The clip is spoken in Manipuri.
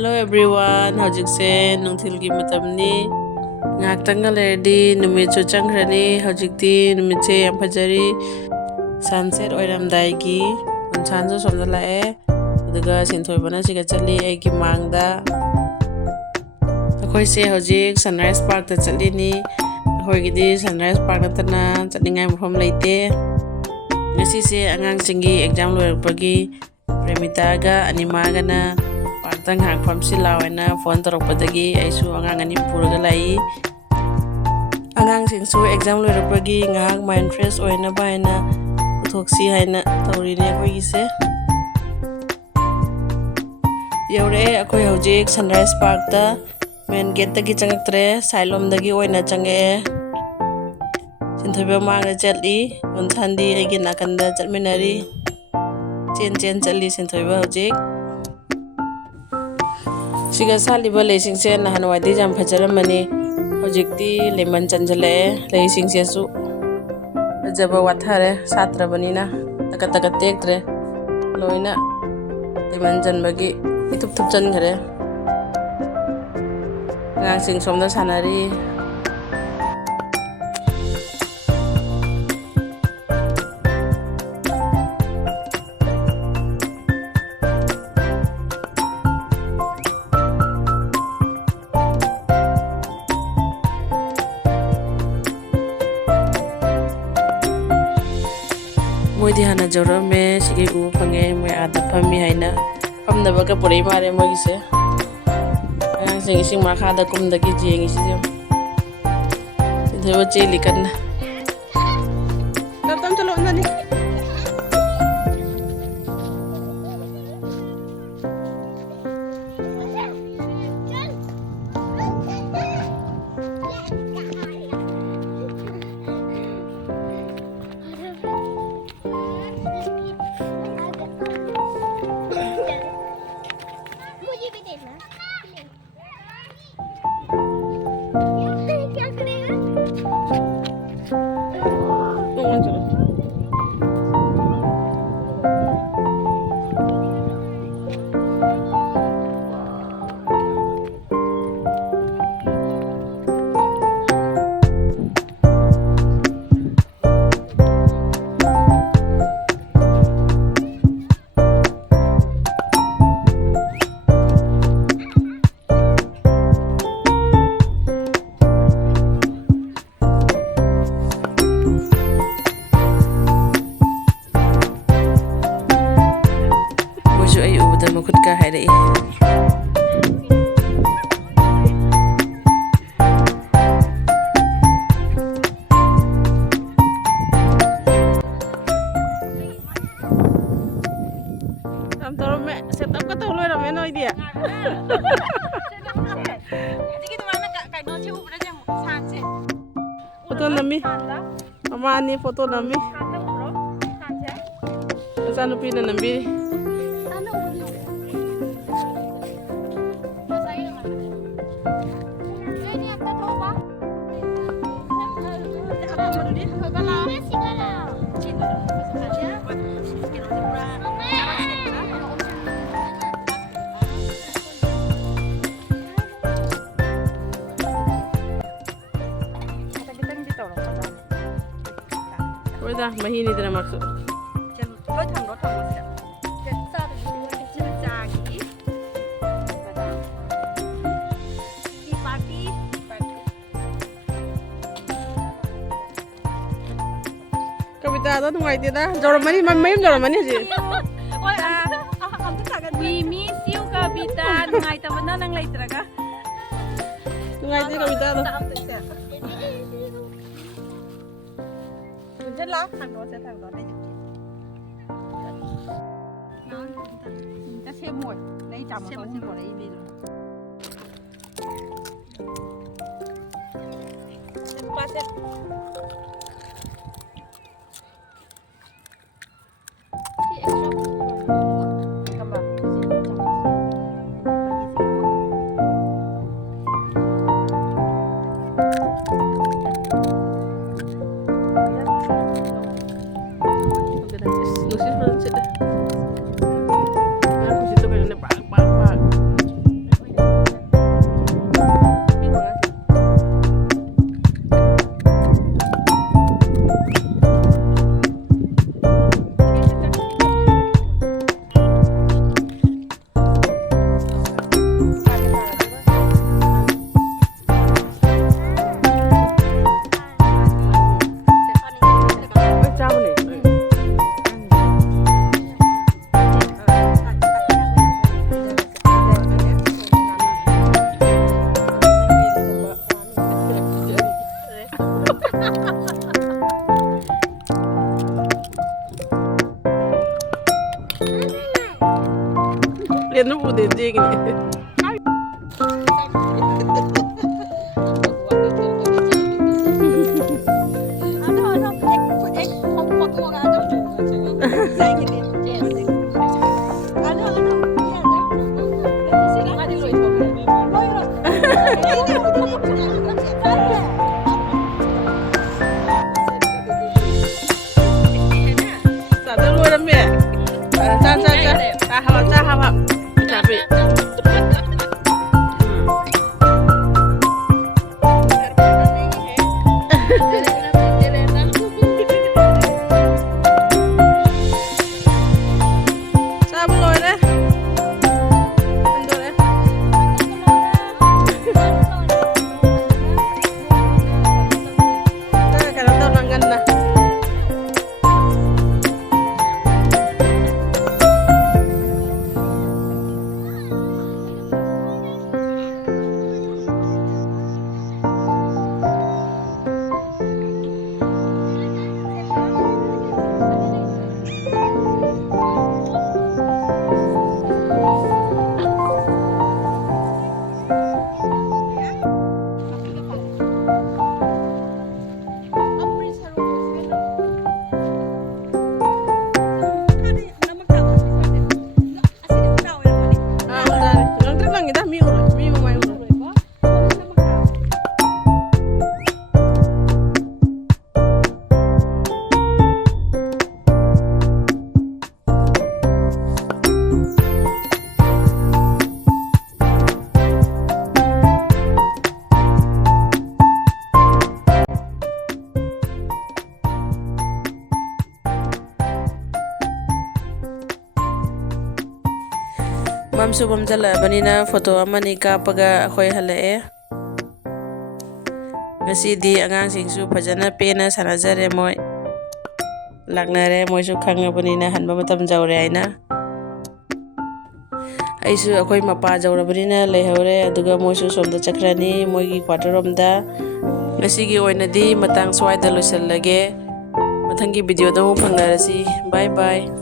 Hello everyone, hojikse nungthilgi matamni ngaktanga lerdi numitchu changkhrani hojikti numitse yam phajari sunset oiramdai gi unsanju somda lae aduga sinthoibana siga chali aigi mangda akhoise hojik sunrise park ta chalini akhoi sunrise park natana chatningai mafam leite ngasi se angang singi exam loirakpagi premita ga anima ga na tang hang from silawena phone torokpadagi aisu angang ani puraga lai angang singsu exam loirakpagi ngahak mind fresh oina baina uthoksi haina tawrine akoi gise yaure akoi hojik sunrise park ta main gate tagi changaktre sailom dagi oina change sinthoiba mangre chatli unsandi aigi nakanda chatminari chen chatli sinthoiba hojik siga saliba leisingse nahanwadi jam phajaramani hojikti leman chanjale leisingse su jaba wathare satrabanina taka tektre loina leman janbagi itup thup chankhare ngang sing somna sanari Modi हाना जौरमे सिगे उ फंगे मैं आदा फमी हाइना फमदबा का पुरै मारे मोगिसे आंग सिंग सिंग माखादा कुमदगी जेंगी सिजम सिधेबो चेली कन्ना तम चलो अंदनी खुद का है रे हम तो मैं सेटअप का तो लोग रमे ना इडिया jadi gimana kak no sih udah jam sunset foto nami amani foto nami sanu pina nambi dah mahini tidak maksud. Lối thằng đó thằng gì? Cái sao thì cái cha gì? Đi party. Kavita đó thùng ngày tiệt đó. Jormani mấy Jormani gì? Ôi ông cứ sao cái we miss you Kavita ngày ta vẫn đang lại tra cả. Thùng ngày tiệt Kavita đó. Rất lắm, thằng đó đây ta xem muội lấy chồng mà không có lấy đi rồi xem qua xem ꯀꯩꯅꯣ ꯎꯗꯦ ꯌꯦꯡꯉꯤꯅꯦ Sudre loirame. Cha hap. Tapi. Sao lôi đấy? Mamsu bamjala banina photo amani kapaga akhoi halae ngasidi angangsingsu phajana pena sanajare moi laknare moisu khangabunina hanba matam jawre aina aisu akhoi mapa jawrabanina leihore aduga moisu somda chakhrani moigi quarter romda ngasigi oinadi matang swaida loisallage mathangi video da mu phangarasi bye bye